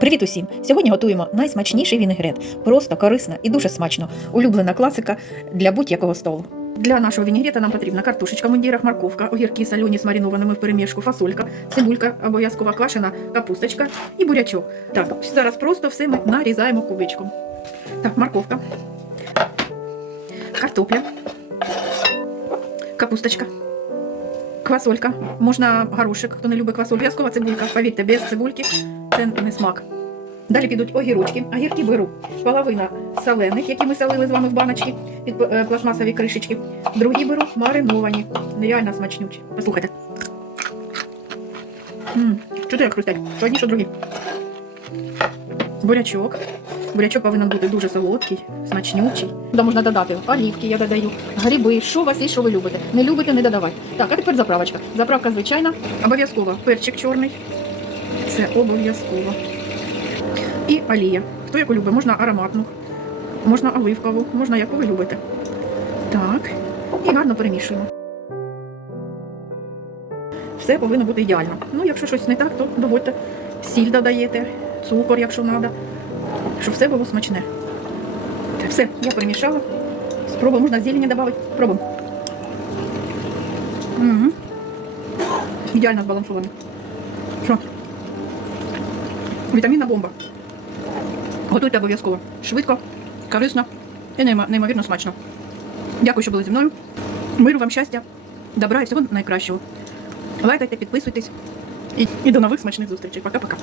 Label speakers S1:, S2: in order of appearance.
S1: Привіт усім! Сьогодні готуємо найсмачніший вінегрет. Просто корисно і дуже смачно. Улюблена класика для будь-якого столу. Для нашого вінегрета нам потрібна картошечка в мундірах, морковка, огірки солені з маринованими в перемішку, фасолька, цибулька, обов'язково квашена капусточка і бурячок. Так, зараз просто все ми нарізаємо кубичком. Так, морковка, картопля, капусточка. Квасолька, можна горошек, хто не любить квасоль, обов'язкова цибулька. Повірте, без цибульки це не смак. Далі підуть огірочки. Огірки беру. Половина солених, які ми солили з вами в баночки під е, пластмасові кришечки. Другі беру мариновані. Нереально смачнючі. Послухайте. Як хрустять? Що одні, що другі. Бурячок. Бурячок повинен бути дуже солодкий, смачнючий. Туди можна додати олівки, я додаю, гриби, що у вас є, що ви любите. Не любите, не додавайте. Так, а тепер заправочка. Заправка звичайна, обов'язково перчик чорний. Це обов'язково. І олія. Хто яку любить, можна ароматну, можна оливкову, можна яку ви любите. Так. І гарно перемішуємо. Все повинно бути ідеально. Ну, якщо щось не так, то довольте. Сіль додаєте, цукор, якщо треба, щоб все було смачне. Так, все, я перемішала. Спробуємо, можна зелені додати. Пробуємо. Угу. Ідеально збалансовано. Що? Вітамінна бомба. Готуйте обов'язково. Швидко, корисно і неймовірно смачно. Дякую, що були зі мною. Миру вам щастя, добра і всього найкращого. Лайкайте, підписуйтесь. І, і до нових смачних зустрічей. Пока-пока.